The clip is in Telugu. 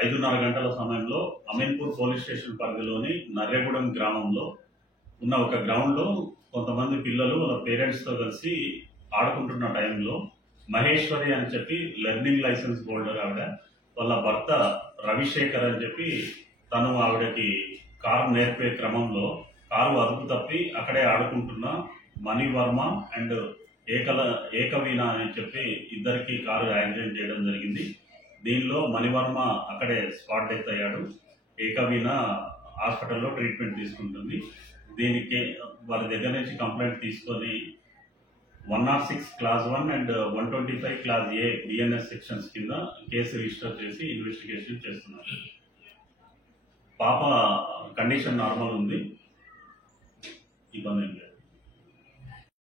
5:30 గంటల సమయంలో అమీన్పూర్ పోలీస్ స్టేషన్ పరిధిలోని నర్రెగూడెం గ్రామంలో ఉన్న ఒక గ్రౌండ్లో కొంతమంది పిల్లలు వాళ్ళ పేరెంట్స్తో కలిసి ఆడుకుంటున్న టైంలో మహేశ్వరి అని చెప్పి లెర్నింగ్ లైసెన్స్ హోల్డర్ ఆవిడ, వాళ్ళ భర్త రవిశేఖర్ అని చెప్పి తను ఆవిడకి కారు నేర్పే క్రమంలో కారు అదుపు తప్పి అక్కడే ఆడుకుంటున్న మణివర్మ అండ్ ఏకవీణ అని చెప్పి ఇద్దరికి కారు యాక్సిడెంట్ చేయడం జరిగింది. దీనిలో మణివర్మ అక్కడే స్పాట్ డెత్ అయ్యాడు. ఏకవీణ హాస్పిటల్లో ట్రీట్మెంట్ తీసుకుంటుంది. దీనికి వాళ్ళ దగ్గర నుంచి కంప్లైంట్ తీసుకొని 106 class 1 and 125 class A BNS sections కింద కేసు రిజిస్టర్ చేసి ఇన్వెస్టిగేషన్ చేస్తున్నారు. పాప కండిషన్ నార్మల్ ఉంది, ఇబ్బంది ఏం లేదు.